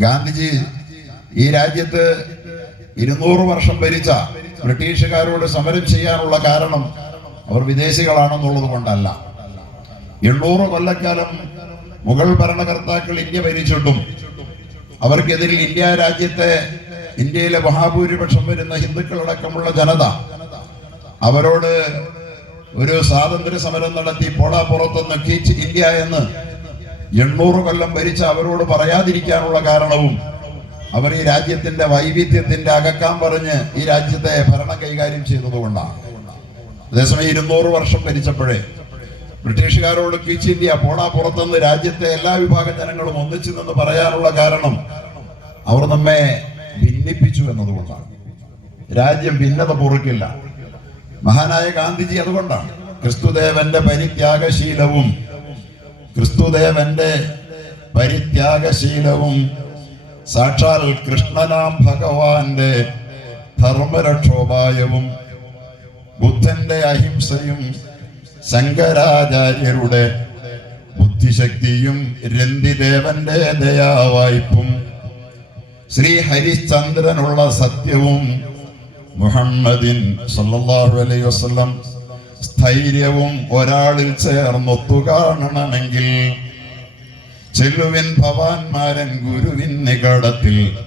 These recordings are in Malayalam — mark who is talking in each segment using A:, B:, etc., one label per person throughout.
A: ഗാന്ധിജി ഈ രാജ്യത്ത് ഇരുന്നൂറ് വർഷം ഭരിച്ച ബ്രിട്ടീഷുകാരോട് സമരം ചെയ്യാനുള്ള കാരണം അവർ വിദേശികളാണെന്നുള്ളത് കൊണ്ടല്ല. എണ്ണൂറ് കൊല്ലക്കാലം മുഗൾ ഭരണകർത്താക്കൾ ഇന്ത്യ ഭരിച്ചിട്ടും അവർക്കെതിരിൽ ഇന്ത്യ രാജ്യത്തെ ഇന്ത്യയിലെ മഹാഭൂരിപക്ഷം വരുന്ന ഹിന്ദുക്കളടക്കമുള്ള ജനത അവരോട് ഒരു സ്വാതന്ത്ര്യ സമരം നടത്തി പോടാ പുറത്തുനിന്ന് കീച്ച് ഇന്ത്യ എന്ന് എണ്ണൂറ് കൊല്ലം ഭരിച്ച അവരോട് പറയാതിരിക്കാനുള്ള കാരണവും അവർ ഈ രാജ്യത്തിന്റെ വൈവിധ്യത്തിന്റെ അകക്കാൻ പറഞ്ഞ് ഈ രാജ്യത്തെ ഭരണം കൈകാര്യം ചെയ്തതുകൊണ്ടാണ്. അതേസമയം ഇരുന്നൂറ് വർഷം ഭരിച്ചപ്പോഴേ ബ്രിട്ടീഷുകാരോട് ക്വിച്ച് ഇന്ത്യ പോടാ പുറത്തുനിന്ന് രാജ്യത്തെ എല്ലാ വിഭാഗം ജനങ്ങളും ഒന്നിച്ചു നിന്ന് പറയാനുള്ള കാരണം അവർ നമ്മെ ഭിന്നിപ്പിച്ചു എന്നതുകൊണ്ടാണ്. രാജ്യം ഭിന്നത പൊറുക്കില്ല. മഹാനായ ഗാന്ധിജി അതുകൊണ്ടാണ് ക്രിസ്തുദേവന്റെ പരിത്യാഗശീലവും ക്രിസ്തുദേവന്റെ പരിത്യാഗശീലവും സാക്ഷാൽ കൃഷ്ണനാം ഭഗവാന്റെ ധർമ്മരക്ഷോപായവും ബുദ്ധന്റെ അഹിംസയും ശങ്കരാചാര്യരുടെ ബുദ്ധിശക്തിയും രന്തിദേവന്റെ ദയാവായ്പും ശ്രീ ഹരിശ്ചന്ദ്രനുള്ള സത്യവും മുഹമ്മദിൻ സല്ലാഹു അലൈ വസല്ലം സ്ഥൈര്യവും ഒരാളിൽ ചേർന്നൊത്തു കാണണമെങ്കിൽ ചെല്ലുവിൻ ഭവാൻമാരൻ ഗുരുവിൻ നികടത്തിൽ.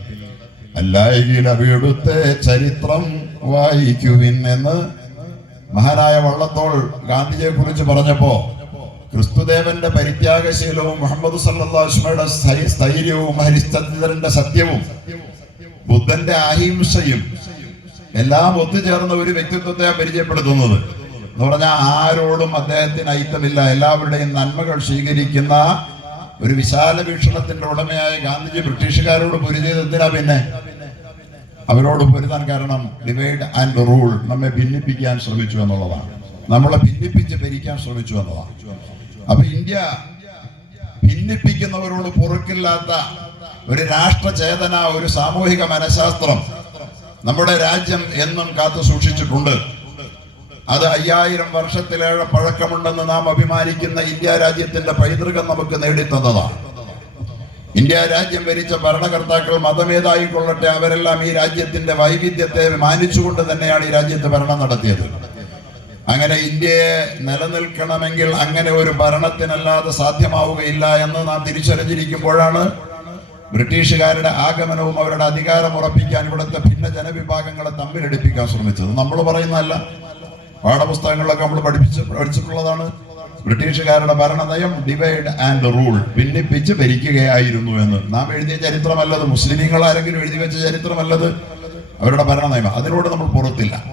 A: അല്ലായെങ്കിൽ അവിടുത്തെ ചരിത്രം വായിക്കുവിൻ എന്ന് മഹാനായ വള്ളത്തോൾ ഗാന്ധിജിയെ കുറിച്ച് പറഞ്ഞപ്പോ ക്രിസ്തുദേവന്റെ പരിത്യാഗശീലവും മുഹമ്മദ് സല്ലാസ്മയുടെ സ്ഥൈര്യവും ഹരിശ്ചന്ദ്രന്റെ സത്യവും ബുദ്ധന്റെ അഹിംസയും എല്ലാം ഒത്തുചേർന്ന ഒരു വ്യക്തിത്വത്തെ പരിചയപ്പെടുത്തുന്നത്. എന്ന് പറഞ്ഞാൽ ആരോടും അദ്ദേഹത്തിന് ഐത്തമില്ല എല്ലാവരുടെയും നന്മകൾ സ്വീകരിക്കുന്ന ഒരു വിശാല വീക്ഷണത്തിന്റെ ഉടമയായ ഗാന്ധിജി ബ്രിട്ടീഷുകാരോട് പൊരുതിയത് എന്തിനാ പിന്നെ? അവരോട് പൊരുതാൻ കാരണം ഡിവൈഡ് ആൻഡ് റൂൾ നമ്മെ ഭിന്നിപ്പിക്കാൻ ശ്രമിച്ചു എന്നുള്ളതാണ്. നമ്മളെ ഭിന്നിപ്പിച്ച് ഭരിക്കാൻ ശ്രമിച്ചു എന്നതാണ് അപ്പൊ ഇന്ത്യ ഭിന്നിപ്പിക്കുന്നവരോട് പൊറുക്കില്ലാത്ത ഒരു രാഷ്ട്രചേതന ഒരു സാമൂഹിക മനഃശാസ്ത്രം നമ്മുടെ രാജ്യം എന്നും കാത്തു സൂക്ഷിച്ചിട്ടുണ്ട്. അത് അയ്യായിരം വർഷത്തിലേറെ പഴക്കമുണ്ടെന്ന് നാം അഭിമാനിക്കുന്ന ഇന്ത്യ രാജ്യത്തിന്റെ പൈതൃകം നമുക്ക് നേടിത്തന്നതാണ്. ഇന്ത്യ രാജ്യം ഭരിച്ച ഭരണകർത്താക്കൾ മതമേതായിക്കൊള്ളട്ടെ അവരെല്ലാം ഈ രാജ്യത്തിന്റെ വൈവിധ്യത്തെ മാനിച്ചുകൊണ്ട് തന്നെയാണ് ഈ രാജ്യത്ത് ഭരണം നടത്തിയത്. അങ്ങനെ ഇന്ത്യയെ നിലനിൽക്കണമെങ്കിൽ അങ്ങനെ ഒരു ഭരണത്തിനല്ലാതെ സാധ്യമാവുകയില്ല എന്ന് നാം തിരിച്ചറിഞ്ഞിരിക്കുമ്പോഴാണ് ബ്രിട്ടീഷുകാരുടെ ആഗമനവും അവരുടെ അധികാരം ഉറപ്പിക്കാൻ ഇവിടുത്തെ ഭിന്ന ജനവിഭാഗങ്ങളെ തമ്മിലെടുപ്പിക്കാൻ ശ്രമിച്ചത്. നമ്മൾ പറയുന്നതല്ല പാഠപുസ്തകങ്ങളിലൊക്കെ നമ്മൾ പഠിപ്പിച്ച് പഠിച്ചിട്ടുള്ളതാണ്. ബ്രിട്ടീഷുകാരുടെ ഭരണനയം ഡിവൈഡ് ആൻഡ് റൂൾ ഭിന്നിപ്പിച്ച് ഭരിക്കുകയായിരുന്നു എന്ന്. നാം എഴുതിയ ചരിത്രമല്ലത് മുസ്ലിമീങ്ങൾ ആരെങ്കിലും എഴുതി വെച്ച ചരിത്രമല്ലത്? അവരുടെ ഭരണനയം. അതിനോട് നമ്മൾ പുറത്തില്ല.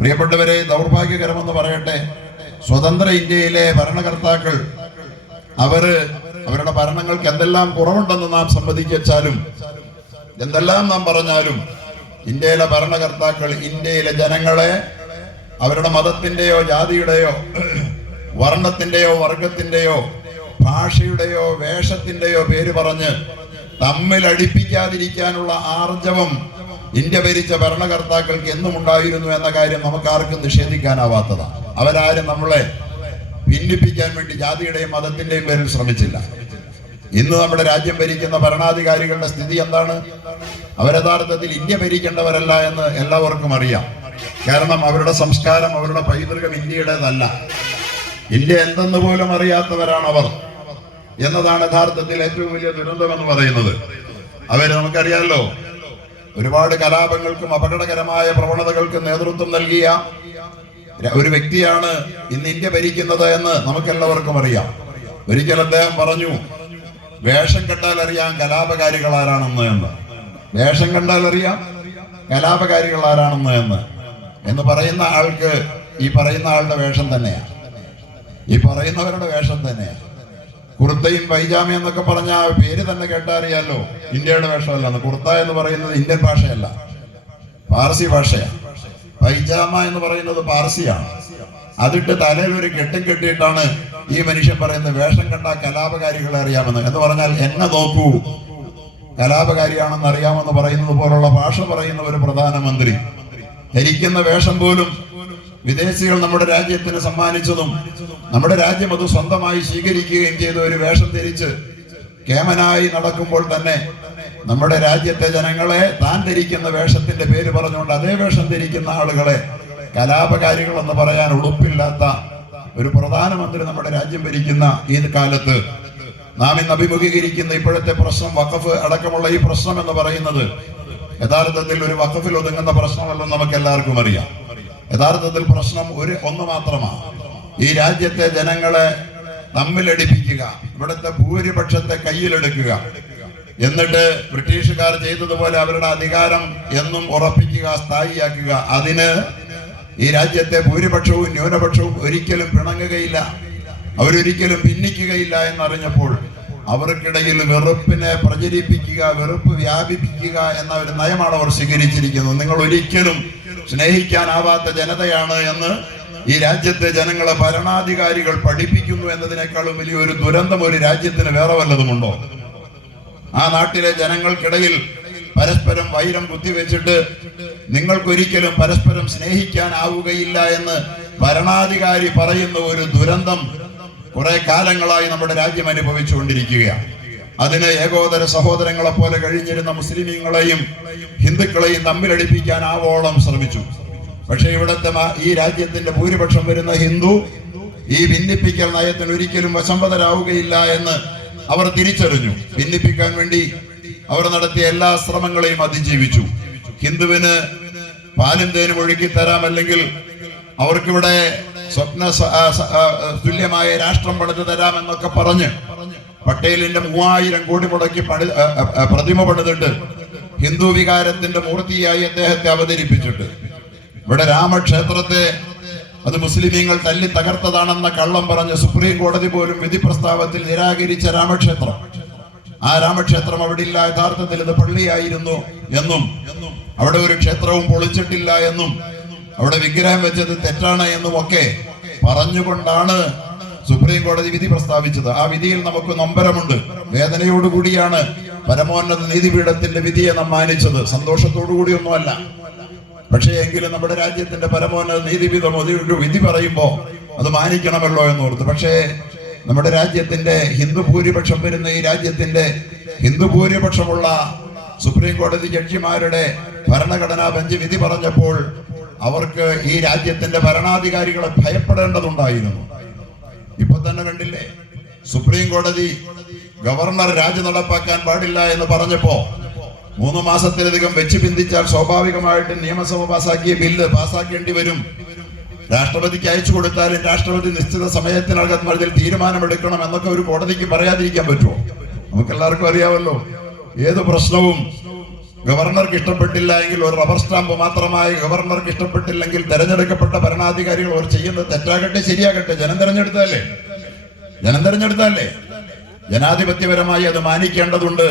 A: പ്രിയപ്പെട്ടവരെ ദൗർഭാഗ്യകരമെന്ന് പറയട്ടെ. സ്വതന്ത്ര ഇന്ത്യയിലെ ഭരണകർത്താക്കൾ അവർ അവരുടെ ഭരണങ്ങൾക്ക് എന്തെല്ലാം കുറവുണ്ടെന്ന് നാം സമ്മതിച്ചാലും എന്തെല്ലാം നാം പറഞ്ഞാലും ഇന്ത്യയിലെ ഭരണകർത്താക്കൾ ഇന്ത്യയിലെ ജനങ്ങളെ അവരുടെ മതത്തിന്റെയോ ജാതിയുടെയോ വർണത്തിന്റെയോ വർഗത്തിന്റെയോ ഭാഷയുടെയോ വേഷത്തിന്റെയോ പേര് പറഞ്ഞ് തമ്മിൽ അടിപ്പിക്കാതിരിക്കാനുള്ള ആർജവം ഇന്ത്യ ഭരിച്ച ഭരണകർത്താക്കൾക്ക് എന്നും ഉണ്ടായിരുന്നു എന്ന കാര്യം നമുക്ക് ആർക്കും നിഷേധിക്കാനാവാത്തതാണ് അവരാരും നമ്മളെ ഭിന്നിപ്പിക്കാൻ വേണ്ടി ജാതിയുടെയും മതത്തിന്റെയും പേരിൽ ശ്രമിച്ചില്ല. ഇന്ന് നമ്മുടെ രാജ്യം ഭരിക്കുന്ന ഭരണാധികാരികളുടെ സ്ഥിതി എന്താണ്? അവരഥാർത്ഥത്തിൽ ഇന്ത്യ ഭരിക്കേണ്ടവരല്ല എന്ന് എല്ലാവർക്കും അറിയാം. കാരണം അവരുടെ സംസ്കാരം അവരുടെ പൈതൃകം ഇന്ത്യയുടേതല്ല. ഇന്ത്യ എന്തെന്ന് പോലും അറിയാത്തവരാണ് അവർ എന്നതാണ് യഥാർത്ഥത്തിൽ ഏറ്റവും വലിയ ദുരന്തം എന്ന് പറയുന്നത്. അവർ നമുക്കറിയാമല്ലോ ഒരുപാട് കലാപങ്ങൾക്കും അപകടകരമായ പ്രവണതകൾക്കും നേതൃത്വം നൽകിയ ഒരു വ്യക്തിയാണ് ഇന്ന് ഇന്ത്യ ഭരിക്കുന്നത് എന്ന് നമുക്കെല്ലാവർക്കും അറിയാം. ഒരിക്കൽ അദ്ദേഹം പറഞ്ഞു വേഷം കണ്ടാൽ അറിയാം കലാപകാരികൾ ആരാണെന്ന് എന്ന്. വേഷം കണ്ടാൽ അറിയാം കലാപകാരികൾ ആരാണെന്ന് എന്ന്. എന്ന് പറയുന്ന ആൾക്ക് ഈ പറയുന്ന ആളുടെ വേഷം തന്നെയാണ് ഈ പറയുന്നവരുടെ വേഷം തന്നെയാണ് കുർത്തയും പൈജാമ എന്നൊക്കെ പറഞ്ഞ ആ പേര് തന്നെ കേട്ടറിയാലോ? ഇന്ത്യയുടെ വേഷമല്ല കുർത്ത എന്ന് പറയുന്നത് ഇന്ത്യൻ ഭാഷയല്ല. പാർസി ഭാഷയാണ് പൈജാമ എന്ന് പറയുന്നത് പാർസിയാണ്. അതിട്ട് തലയിൽ ഒരു കെട്ടും കെട്ടിയിട്ടാണ് ഈ മനുഷ്യൻ പറയുന്നത് വേഷം കണ്ട കലാപകാരികളെ അറിയാമെന്ന്. എന്ന് പറഞ്ഞാൽ എന്നെ നോക്കൂ. കലാപകാരിയാണെന്ന് അറിയാമെന്ന് പറയുന്നത് പോലുള്ള ഭാഷ പറയുന്ന ഒരു പ്രധാനമന്ത്രി. ധരിക്കുന്ന വേഷം പോലും വിദേശികൾ നമ്മുടെ രാജ്യത്തിന് സമ്മാനിച്ചതും നമ്മുടെ രാജ്യം അത് സ്വന്തമായി സ്വീകരിക്കുകയും ചെയ്ത ഒരു വേഷം ധരിച്ച് കേമനായി നടക്കുമ്പോൾ തന്നെ നമ്മുടെ രാജ്യത്തെ ജനങ്ങളെ താൻ ധരിക്കുന്ന വേഷത്തിന്റെ പേര് പറഞ്ഞുകൊണ്ട് അതേ വേഷം ധരിക്കുന്ന ആളുകളെ കലാപകാരികൾ എന്ന് പറയാൻ ഉടുപ്പില്ലാത്ത ഒരു പ്രധാനമന്ത്രി നമ്മുടെ രാജ്യം ഭരിക്കുന്ന ഈ കാലത്ത് നാം ഇന്ന് അഭിമുഖീകരിക്കുന്ന ഇപ്പോഴത്തെ പ്രശ്നം വഖഫ് അടക്കമുള്ള ഈ പ്രശ്നം എന്ന് പറയുന്നത് യഥാർത്ഥത്തിൽ ഒരു വഖഫിൽ ഒതുങ്ങുന്ന പ്രശ്നമല്ലെന്ന് നമുക്ക് എല്ലാവർക്കും അറിയാം. യഥാർത്ഥത്തിൽ പ്രശ്നം ഒരു ഒന്ന് മാത്രമാണ്. ഈ രാജ്യത്തെ ജനങ്ങളെ തമ്മിലടിപ്പിക്കുക ഇവിടുത്തെ ഭൂരിപക്ഷത്തെ കയ്യിലെടുക്കുക. എന്നിട്ട് ബ്രിട്ടീഷുകാർ ചെയ്തതുപോലെ അവരുടെ അധികാരം എന്നും ഉറപ്പിക്കുക സ്ഥായിയാക്കുക. അതിന് ഈ രാജ്യത്തെ ഭൂരിപക്ഷവും ന്യൂനപക്ഷവും ഒരിക്കലും പിണങ്ങുകയില്ല. അവരൊരിക്കലും ഭിന്നിക്കുകയില്ല എന്നറിഞ്ഞപ്പോൾ അവർക്കിടയിൽ വെറുപ്പിനെ പ്രചരിപ്പിക്കുക വെറുപ്പ് വ്യാപിപ്പിക്കുക എന്ന ഒരു നയമാണ് അവർ സ്വീകരിച്ചിരിക്കുന്നത്. നിങ്ങൾ ഒരിക്കലും സ്നേഹിക്കാനാവാത്ത ജനതയാണ് എന്ന് ഈ രാജ്യത്തെ ജനങ്ങളെ ഭരണാധികാരികൾ പഠിപ്പിക്കുന്നു എന്നതിനേക്കാളും വലിയൊരു ദുരന്തം ഒരു രാജ്യത്തിന് വേറെ വല്ലതുമുണ്ടോ? ആ നാട്ടിലെ ജനങ്ങൾക്കിടയിൽ പരസ്പരം വൈരം കുത്തിവെച്ചിട്ട് നിങ്ങൾക്കൊരിക്കലും പരസ്പരം സ്നേഹിക്കാനാവുകയില്ല എന്ന് ഭരണാധികാരി പറയുന്ന ഒരു ദുരന്തം കുറെ കാലങ്ങളായി നമ്മുടെ രാജ്യം അനുഭവിച്ചുകൊണ്ടിരിക്കുകയാണ്. അതിനെ ഏകോദര സഹോദരങ്ങളെ പോലെ കഴിഞ്ഞിരുന്ന മുസ്ലിമീങ്ങളെയും ഹിന്ദുക്കളെയും തമ്മിലടിപ്പിക്കാൻ ആവോളം ശ്രമിച്ചു. പക്ഷേ ഇവിടുത്തെ ഈ രാജ്യത്തിന്റെ ഭൂരിപക്ഷം വരുന്ന ഹിന്ദു ഈ ഭിന്നിപ്പിക്കൽ നയത്തിന് ഒരിക്കലും വശംവതരാവുകയില്ല എന്ന് അവർ തിരിച്ചറിഞ്ഞു. ഭിന്നിപ്പിക്കാൻ വേണ്ടി അവർ നടത്തിയ എല്ലാ ശ്രമങ്ങളെയും അതിജീവിച്ചു. ഹിന്ദുവിന് പാലും തേനും ഒഴുക്കി തരാം അല്ലെങ്കിൽ അവർക്കിവിടെ സ്വപ്ന തുല്യമായ രാഷ്ട്രം പണിതു തരാമെന്നൊക്കെ പറഞ്ഞ് പട്ടേലിന്റെ മൂവായിരം കോടി മുടക്കി പണി പ്രതിമ പണിതിട്ട് ഹിന്ദു വികാരത്തിന്റെ മൂർത്തിയായി അദ്ദേഹത്തെ അവതരിപ്പിച്ചിട്ട്. ഇവിടെ രാമക്ഷേത്രത്തെ അത് മുസ്ലിമീങ്ങൾ തല്ലി തകർത്തതാണെന്ന കള്ളം പറഞ്ഞ് സുപ്രീം കോടതി പോലും വിധി പ്രസ്താവത്തിൽ നിരാകരിച്ച രാമക്ഷേത്രം. ആ രാമക്ഷേത്രം അവിടെ ഇല്ല യഥാർത്ഥത്തിൽ ഇത് പള്ളിയായിരുന്നു എന്നും അവിടെ ഒരു ക്ഷേത്രവും പൊളിച്ചിട്ടില്ല എന്നും അവിടെ വിഗ്രഹം വെച്ചത് തെറ്റാണ് എന്നും ഒക്കെ പറഞ്ഞുകൊണ്ടാണ് സുപ്രീം കോടതി വിധി പ്രസ്താവിച്ചത്. ആ വിധിയിൽ നമുക്ക് നൊമ്പരമുണ്ട്. വേദനയോടുകൂടിയാണ് പരമോന്നത നീതിപീഠത്തിന്റെ വിധിയെ നാം മാനിച്ചത്. സന്തോഷത്തോടു കൂടിയൊന്നുമല്ല പക്ഷേ എങ്കിലും നമ്മുടെ രാജ്യത്തിന്റെ പരമോന്നത നീതിപീഠം ഒരു വിധി പറയുമ്പോൾ അത് മാനിക്കണമല്ലോ എന്ന് ഓർത്ത് പക്ഷേ നമ്മുടെ രാജ്യത്തിന്റെ ഹിന്ദു ഭൂരിപക്ഷം വരുന്ന ഈ രാജ്യത്തിന്റെ ഹിന്ദു ഭൂരിപക്ഷമുള്ള സുപ്രീം കോടതി ജഡ്ജിമാരുടെ ഭരണഘടനാ ബെഞ്ച് വിധി പറഞ്ഞപ്പോൾ അവർക്ക് ഈ രാജ്യത്തിന്റെ ഭരണാധികാരികളെ ഭയപ്പെടേണ്ടതുണ്ടായിരുന്നു. ഇപ്പൊ തന്നെ കണ്ടില്ലേ? സുപ്രീം കോടതി ഗവർണർ രാജി നടപ്പാക്കാൻ പാടില്ല എന്ന് പറഞ്ഞപ്പോ മൂന്ന് മാസത്തിലധികം വെച്ച് പിന്തിച്ചാൽ സ്വാഭാവികമായിട്ട് നിയമസഭ പാസാക്കിയ ബില്ല് പാസാക്കേണ്ടി വരും. രാഷ്ട്രപതിക്ക് അയച്ചു കൊടുത്താലും രാഷ്ട്രപതി നിശ്ചിത സമയത്തിനകം അതിൽ തീരുമാനമെടുക്കണം എന്നൊക്കെ ഒരു കോടതിക്ക് പറയാതിരിക്കാൻ പറ്റുമോ? നമുക്ക് എല്ലാവർക്കും അറിയാമല്ലോ. ഏത് പ്രശ്നവും ഗവർണർക്ക് ഇഷ്ടപ്പെട്ടില്ല എങ്കിൽ ഒരു റബ്ബർ സ്റ്റാമ്പ് മാത്രമായി ഗവർണർക്ക് ഇഷ്ടപ്പെട്ടില്ലെങ്കിൽ തെരഞ്ഞെടുക്കപ്പെട്ട ഭരണാധികാരികൾ അവർ ചെയ്യുന്നത് തെറ്റാകട്ടെ ശരിയാകട്ടെ? ജനം തെരഞ്ഞെടുത്താലേ ജനം തെരഞ്ഞെടുത്താലേ ജനാധിപത്യപരമായി അത് മാനിക്കേണ്ടതുണ്ട്.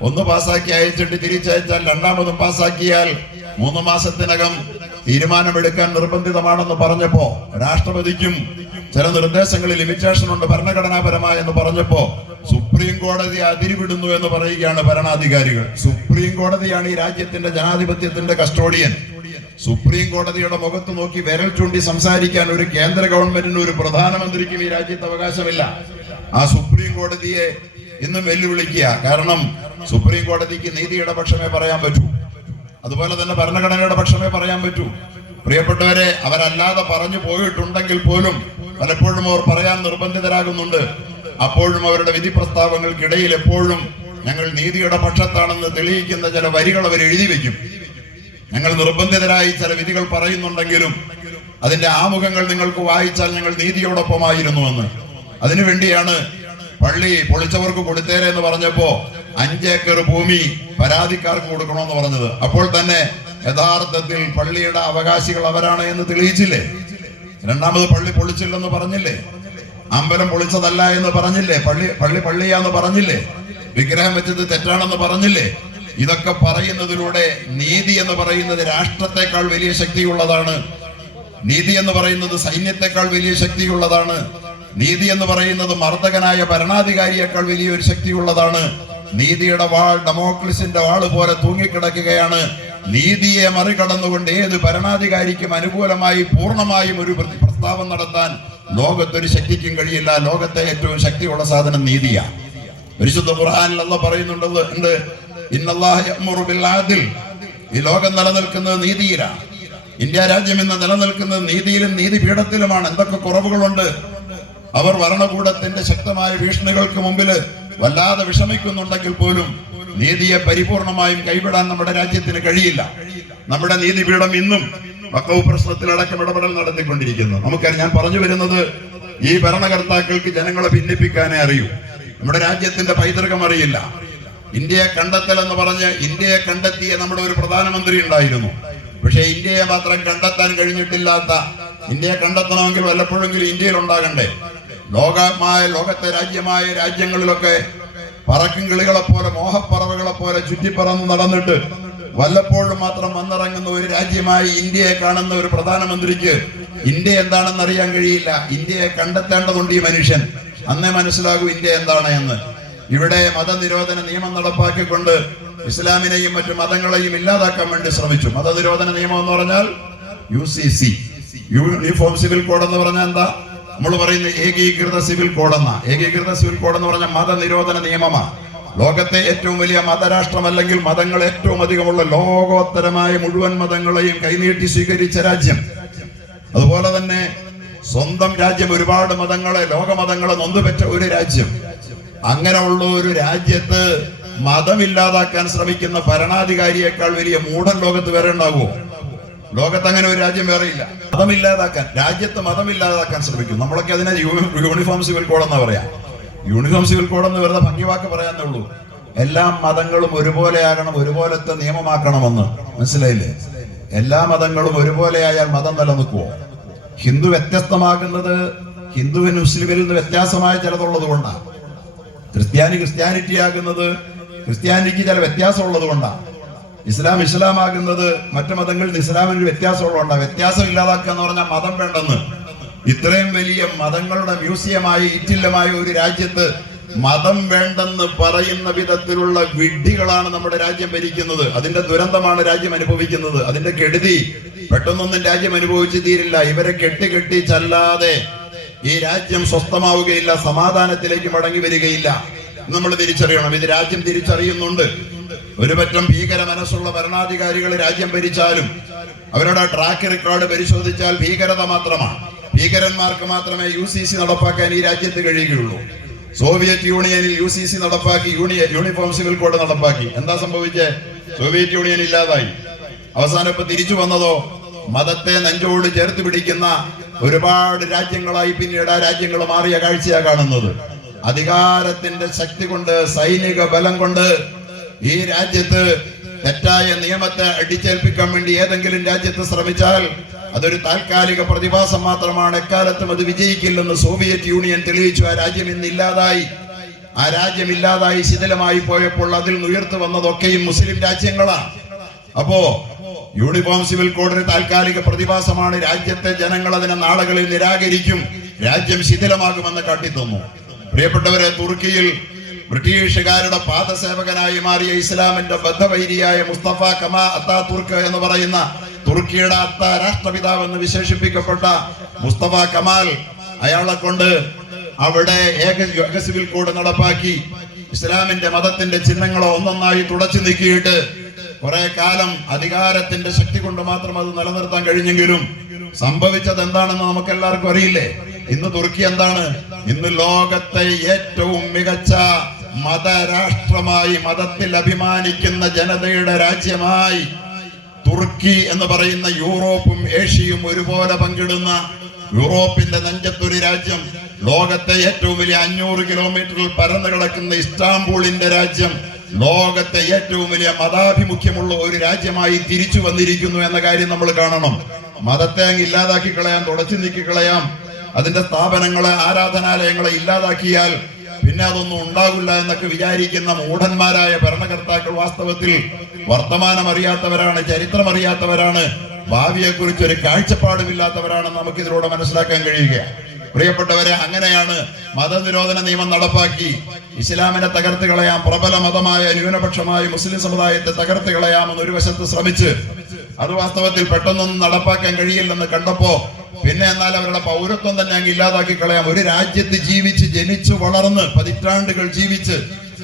A: ഒന്ന് പാസാക്കി അയച്ചിട്ട് തിരിച്ചയച്ചാൽ രണ്ടാമതും പാസാക്കിയാൽ മൂന്ന് മാസത്തിനകം തീരുമാനമെടുക്കാൻ നിർബന്ധിതമാണെന്ന് പറഞ്ഞപ്പോ രാഷ്ട്രപതിക്കും ചില നിർദ്ദേശങ്ങളിൽ ലിമിറ്റേഷൻ ഉണ്ട് ഭരണഘടനാപരമായ എന്ന് പറഞ്ഞപ്പോ സുപ്രീം കോടതി അതിരിവിടുന്നു എന്ന് പറയുകയാണ് ഭരണാധികാരികൾ. സുപ്രീം കോടതിയാണ് ഈ രാജ്യത്തിന്റെ ജനാധിപത്യത്തിന്റെ കസ്റ്റോഡിയൻ. സുപ്രീം കോടതിയുടെ മുഖത്ത് നോക്കി വിരൽ ചൂണ്ടി സംസാരിക്കാൻ ഒരു കേന്ദ്ര ഗവൺമെന്റിനും ഒരു പ്രധാനമന്ത്രിക്കും ഈ രാജ്യത്ത് അവകാശമില്ല. ആ സുപ്രീം കോടതിയെ ഇന്നും വെല്ലുവിളിക്കുക. കാരണം സുപ്രീം കോടതിക്ക് നീതിയുടെ പക്ഷമേ പറയാൻ പറ്റൂ. അതുപോലെ തന്നെ ഭരണഘടനയുടെ പക്ഷമേ പറയാൻ പറ്റൂ. പ്രിയപ്പെട്ടവരെ അവരല്ലാതെ പറഞ്ഞു പോയിട്ടുണ്ടെങ്കിൽ പോലും പലപ്പോഴും അവർ പറയാൻ നിർബന്ധിതരാകുന്നുണ്ട്. അപ്പോഴും അവരുടെ വിധി പ്രസ്താവങ്ങൾക്കിടയിൽ എപ്പോഴും ഞങ്ങൾ നീതിയുടെ പക്ഷത്താണെന്ന് തെളിയിക്കുന്ന ചില വരികൾ അവർ എഴുതി വെക്കും. ഞങ്ങൾ നിർബന്ധിതരായി ചില വിധികൾ പറയുന്നുണ്ടെങ്കിലും അതിന്റെ ആമുഖങ്ങൾ നിങ്ങൾക്ക് വായിച്ചാൽ ഞങ്ങൾ നീതിയോടൊപ്പമായിരുന്നുവെന്ന്. അതിനുവേണ്ടിയാണ് പള്ളി പൊളിച്ചവർക്ക് കൊടുത്തേരെ എന്ന് പറഞ്ഞപ്പോ അഞ്ചേക്കർ ഭൂമി പരാതിക്കാർക്ക് കൊടുക്കണമെന്ന് പറഞ്ഞത്. അപ്പോൾ തന്നെ യഥാർത്ഥത്തിൽ പള്ളിയുടെ അവകാശികൾ അവരാണ് എന്ന് തെളിയിച്ചില്ലേ? രണ്ടാമത് പള്ളി പൊളിച്ചില്ലെന്ന് പറഞ്ഞില്ലേ? അമ്പലം പൊളിച്ചതല്ല എന്ന് പറഞ്ഞില്ലേ? പള്ളി പള്ളി പള്ളിയാന്ന് പറഞ്ഞില്ലേ? വിഗ്രഹം വെച്ചത് തെറ്റാണെന്ന് പറഞ്ഞില്ലേ? ഇതൊക്കെ പറയുന്നതിലൂടെ നീതി എന്ന് പറയുന്നത് രാഷ്ട്രത്തെക്കാൾ വലിയ ശക്തിയുള്ളതാണ്. നീതി എന്ന് പറയുന്നത് സൈന്യത്തെക്കാൾ വലിയ ശക്തിയുള്ളതാണ്. നീതി എന്ന് പറയുന്നത് മർദ്ദകനായ ഭരണാധികാരിയേക്കാൾ വലിയൊരു ശക്തിയുള്ളതാണ്. നീതിയുടെ വാൾ ഡെമോക്രസിന്റെ വാൾ പോലെ തൂങ്ങിക്കിടക്കുകയാണ്. നീതിയെ മറികടന്നുകൊണ്ട് ഏത് ഭരണാധികാരിക്കും അനുകൂലമായി പൂർണമായും ഒരു പ്രസ്താവം നടത്താൻ ലോകത്തൊരു ശക്തിക്കും കഴിയില്ല. ലോകത്തെ ഏറ്റവും ശക്തിയുള്ള സാധനം നീതിയാണ് പരിശുദ്ധ ഖുർആനിൽ അല്ല പറയുന്നുണ്ടത് ഉണ്ട് ഇന്നല്ലാഹ ബിൽ ആദിൽ. ഈ ലോകം നിലനിൽക്കുന്നത് നീതിയിലാണ് ഇന്ത്യ രാജ്യം ഇന്ന് നിലനിൽക്കുന്നത് നീതിയിലും നീതിപീഠത്തിലുമാണ്. എന്തൊക്കെ കുറവുകളുണ്ട്? അവർ ഭരണകൂടത്തിന്റെ ശക്തമായ ഭീഷണികൾക്ക് മുമ്പിൽ വല്ലാതെ വിഷമിക്കുന്നുണ്ടെങ്കിൽ പോലും നീതിയെ പരിപൂർണമായും കൈവിടാൻ നമ്മുടെ രാജ്യത്തിന് കഴിയില്ല. നമ്മുടെ നീതിപീഠം ഇന്നും വക്കവ് പ്രശ്നത്തിലടക്കം ഇടപെടൽ നടത്തിക്കൊണ്ടിരിക്കുന്നു. നമുക്കറിയാം ഞാൻ പറഞ്ഞു വരുന്നത് ഈ ഭരണകർത്താക്കൾക്ക് ജനങ്ങളെ ഭിന്നിപ്പിക്കാനേ അറിയൂ. നമ്മുടെ രാജ്യത്തിന്റെ പൈതൃകം അറിയില്ല. ഇന്ത്യയെ കണ്ടെത്തൽ എന്ന് പറഞ്ഞ് ഇന്ത്യയെ കണ്ടെത്തിയ നമ്മുടെ ഒരു പ്രധാനമന്ത്രി ഉണ്ടായിരുന്നു. പക്ഷേ ഇന്ത്യയെ മാത്രം കണ്ടെത്താൻ കഴിഞ്ഞിട്ടില്ലാത്ത ഇന്ത്യയെ കണ്ടെത്തണമെങ്കിൽ വല്ലപ്പോഴെങ്കിലും ഇന്ത്യയിൽ ഉണ്ടാകണ്ടേ? ലോകമായ ലോകത്തെ രാജ്യമായ രാജ്യങ്ങളിലൊക്കെ പറക്കും കിളികളെ പോലെ മോഹപ്പറവകളെ പോലെ ചുറ്റിപ്പറന്ന് നടന്നിട്ട് വല്ലപ്പോഴും മാത്രം വന്നിറങ്ങുന്ന ഒരു രാജ്യമായി ഇന്ത്യയെ കാണുന്ന ഒരു പ്രധാനമന്ത്രിക്ക് ഇന്ത്യ എന്താണെന്ന് അറിയാൻ കഴിയില്ല. ഇന്ത്യയെ കണ്ടെത്തേണ്ടതുണ്ട് ഈ മനുഷ്യൻ. അന്നേ മനസ്സിലാകൂ ഇന്ത്യ എന്താണ് എന്ന്. ഇവിടെ മതനിരോധന നിയമം നടപ്പാക്കിക്കൊണ്ട് ഇസ്ലാമിനെയും മറ്റു മതങ്ങളെയും ഇല്ലാതാക്കാൻ വേണ്ടി ശ്രമിച്ചു. മതനിരോധന നിയമം എന്ന് പറഞ്ഞാൽ U C C. Uniform civil code എന്ന് പറഞ്ഞാൽ എന്താ? നമ്മൾ പറയുന്ന ഏകീകൃത സിവിൽ കോഡ് എന്ന ഏകീകൃത സിവിൽ കോഡ് എന്ന് പറഞ്ഞാൽ മതനിരോധന നിയമമാണ് ലോകത്തെ ഏറ്റവും വലിയ മതരാഷ്ട്രം അല്ലെങ്കിൽ മതങ്ങൾ ഏറ്റവും അധികമുള്ള ലോകോത്തരമായ മുഴുവൻ മതങ്ങളെയും കൈനീട്ടി സ്വീകരിച്ച രാജ്യം. അതുപോലെ തന്നെ സ്വന്തം രാജ്യം ഒരുപാട് മതങ്ങളെ ലോകമതങ്ങളെ നൊന്തുപെറ്റ ഒരു രാജ്യം. അങ്ങനെയുള്ള ഒരു രാജ്യത്ത് മതമില്ലാതാക്കാൻ ശ്രമിക്കുന്ന ഭരണാധികാരിയേക്കാൾ വലിയ മൂഢൻ ലോകത്ത് വരെ ഉണ്ടാകുമോ ലോകത്ത് അങ്ങനെ ഒരു രാജ്യം വേറെ ഇല്ല മതമില്ലാതാക്കാൻ രാജ്യത്ത് മതമില്ലാതാക്കാൻ ശ്രമിക്കും. നമ്മളൊക്കെ അതിനെ യൂണിഫോം സിവിൽ കോഡ് എന്നാ പറയാ. യൂണിഫോം സിവിൽ കോഡ് എന്ന് വെറുതെ ഭംഗിവാക്ക് പറയാന്നേ ഉള്ളൂ. എല്ലാ മതങ്ങളും ഒരുപോലെയാകണം ഒരുപോലത്തെ നിയമമാക്കണമെന്ന്. മനസ്സിലായില്ലേ? എല്ലാ മതങ്ങളും ഒരുപോലെയായാൽ മതം നിലനിൽക്കുമോ ഹിന്ദു വ്യത്യസ്തമാകുന്നത് ഹിന്ദുവിന് മുസ്ലിമിൽ നിന്ന് വ്യത്യാസമായ ചിലതുള്ളത് കൊണ്ടാണ് ക്രിസ്ത്യാനി ക്രിസ്ത്യാനിറ്റി ആകുന്നത് ക്രിസ്ത്യാനിക്ക് ചില വ്യത്യാസമുള്ളത് കൊണ്ടാണ് ഇസ്ലാം ഇസ്ലാമാകുന്നത് മറ്റു മതങ്ങളിൽ ഇസ്ലാമിന് വ്യത്യാസമുള്ളതുകൊണ്ട്. വ്യത്യാസം ഇല്ലാതാക്കുക എന്ന് പറഞ്ഞാൽ മതം വേണ്ടെന്ന്. ഇത്രയും വലിയ മതങ്ങളുടെ മ്യൂസിയമായി ഇറ്റില്ലമായ ഒരു രാജ്യത്ത് മതം വേണ്ടെന്ന് പറയുന്ന വിധത്തിലുള്ള വിഡ്ഢികളാണ് നമ്മുടെ രാജ്യം ഭരിക്കുന്നത്. അതിന്റെ ദുരന്തമാണ് രാജ്യം അനുഭവിക്കുന്നത്. അതിന്റെ കെടുതി പെട്ടെന്നൊന്നും രാജ്യം അനുഭവിച്ചു തീരില്ല. ഇവരെ കെട്ടി കെട്ടി ചല്ലാതെ ഈ രാജ്യം സ്വസ്ഥമാവുകയില്ല സമാധാനത്തിലേക്ക് മടങ്ങി വരികയില്ല. നമ്മൾ തിരിച്ചറിയണം. ഇത് രാജ്യം തിരിച്ചറിയുന്നുണ്ട്. ഒരു പറ്റം ഭീകര മനസ്സുള്ള ഭരണാധികാരികൾ രാജ്യം ഭരിച്ചാലും അവരുടെ ട്രാക്ക് റെക്കോർഡ് പരിശോധിച്ചാൽ ഭീകരത മാത്രമാണ്. ഭീകരന്മാർക്ക് മാത്രമേ യു സി സി നടപ്പാക്കാൻ ഈ രാജ്യത്ത് കഴിയുകയുള്ളൂ. സോവിയറ്റ് യൂണിയനിൽ യു സി സി നടപ്പാക്കി യൂണിയൻ യൂണിഫോം സിവിൽ കോഡ് നടപ്പാക്കി. എന്താ സംഭവിച്ചേ? സോവിയറ്റ് യൂണിയൻ ഇല്ലാതായി. അവസാനം ഇപ്പൊ തിരിച്ചു വന്നതോ? മതത്തെ നെഞ്ചോട് ചേർത്ത് പിടിക്കുന്ന ഒരുപാട് രാജ്യങ്ങളായി പിന്നീട് ആ രാജ്യങ്ങൾ മാറിയ കാഴ്ചയാണ് കാണുന്നത്. അധികാരത്തിന്റെ ശക്തി കൊണ്ട് സൈനിക ബലം കൊണ്ട് ഈ രാജ്യത്ത് തെറ്റായ നിയമത്തെ അടിച്ചേൽപ്പിക്കാൻ വേണ്ടി ഏതെങ്കിലും രാജ്യത്ത് ശ്രമിച്ചാൽ അതൊരു താൽക്കാലിക പ്രതിഭാസം മാത്രമാണ്. എക്കാലത്തും അത് വിജയിക്കില്ലെന്ന് സോവിയറ്റ് യൂണിയൻ തെളിയിച്ചു. ആ രാജ്യം ഇന്ന് ഇല്ലാതായി. ആ രാജ്യം ഇല്ലാതായി ശിഥിലമായി പോയപ്പോൾ അതിൽ നിന്ന് ഉയർത്തു വന്നതൊക്കെയും മുസ്ലിം രാജ്യങ്ങളാണ്. അപ്പോ യൂണിഫോം സിവിൽ കോഡിന് താൽക്കാലിക പ്രതിഭാസമാണ്. രാജ്യത്തെ ജനങ്ങൾ അതിനെ നാളുകളിൽ നിരാകരിക്കും. രാജ്യം ശിഥിലമാകുമെന്ന് കാട്ടിത്തന്നു. പ്രിയപ്പെട്ടവരെ തുർക്കിയിൽ ബ്രിട്ടീഷുകാരുടെ പാദസേവകനായി മാറിയ ഇസ്ലാമിന്റെ ബദ്ധവൈരിയായ മുസ്തഫ കമാ അത്താ തുർക്ക് എന്ന് പറയുന്ന തുർക്കിയുടെ അത്ത രാഷ്ട്രപിതാവ് എന്ന് വിശേഷിപ്പിക്കപ്പെട്ട മുസ്തഫ കമാൽ അയാളെ കൊണ്ട് അവിടെ ഏക യോഗ സിവിൽ കോഡ് നടപ്പാക്കി ഇസ്ലാമിന്റെ മതത്തിന്റെ ചിഹ്നങ്ങളെ ഒന്നൊന്നായി തുടച്ചു നീക്കിയിട്ട് കുറെ കാലം അധികാരത്തിന്റെ ശക്തി കൊണ്ട് മാത്രം അത് നിലനിർത്താൻ കഴിഞ്ഞെങ്കിലും സംഭവിച്ചത് എന്താണെന്ന് നമുക്ക് എല്ലാവർക്കും അറിയില്ലേ? ഇന്ന് തുർക്കി എന്താണ്? ഇന്ന് ലോകത്തെ ഏറ്റവും മികച്ച മതരാഷ്ട്രമായി മതത്തിൽ അഭിമാനിക്കുന്ന ജനതയുടെ രാജ്യമായി തുർക്കി എന്ന് പറയുന്ന യൂറോപ്പും ഏഷ്യയും ഒരുപോലെ പങ്കിടുന്ന യൂറോപ്പിന്റെ നെഞ്ചത്തൊരു രാജ്യം ലോകത്തെ ഏറ്റവും വലിയ അഞ്ഞൂറ് കിലോമീറ്ററിൽ പരന്നു കിടക്കുന്ന ഇസ്താംബൂളിന്റെ രാജ്യം ലോകത്തെ ഏറ്റവും വലിയ മതാഭിമുഖ്യമുള്ള ഒരു രാജ്യമായി തിരിച്ചു വന്നിരിക്കുന്നു എന്ന കാര്യം നമ്മൾ കാണണം. മതത്തെ അങ്ങ് ഇല്ലാതാക്കി കളയാം തുടച്ചു നീക്കി കളയാം. അതിന്റെ സ്ഥാപനങ്ങളെ ആരാധനാലയങ്ങളെ ഇല്ലാതാക്കിയാൽ പിന്നെ അതൊന്നും ഉണ്ടാകില്ല എന്നൊക്കെ വിചാരിക്കുന്ന മൂഢന്മാരായ ഭരണകർത്താക്കൾ വാസ്തവത്തിൽ വർത്തമാനം അറിയാത്തവരാണ് ചരിത്രം അറിയാത്തവരാണ് ഭാവിയെക്കുറിച്ച് ഒരു കാഴ്ചപ്പാടുമില്ലാത്തവരാണെന്ന് നമുക്ക് ഇതിലൂടെ മനസ്സിലാക്കാൻ കഴിയുക. പ്രിയപ്പെട്ടവരെ അങ്ങനെയാണ് മതനിരോധന നിയമം നടപ്പാക്കി ഇസ്ലാമിനെ തകർത്ത് കളയാം പ്രബല മതമായ ന്യൂനപക്ഷമായ മുസ്ലിം സമുദായത്തെ തകർത്ത് കളയാമെന്ന് ഒരു വശത്ത് ശ്രമിച്ച് അത് വാസ്തവത്തിൽ പെട്ടെന്നൊന്നും നടപ്പാക്കാൻ കഴിയില്ലെന്ന് കണ്ടപ്പോ പിന്നെ എന്നാൽ അവരുടെ പൗരത്വം തന്നെ അങ്ങ് ഇല്ലാതാക്കി കളയാം. ഒരു രാജ്യത്ത് ജീവിച്ച് ജനിച്ചു വളർന്ന് പതിറ്റാണ്ടുകൾ ജീവിച്ച്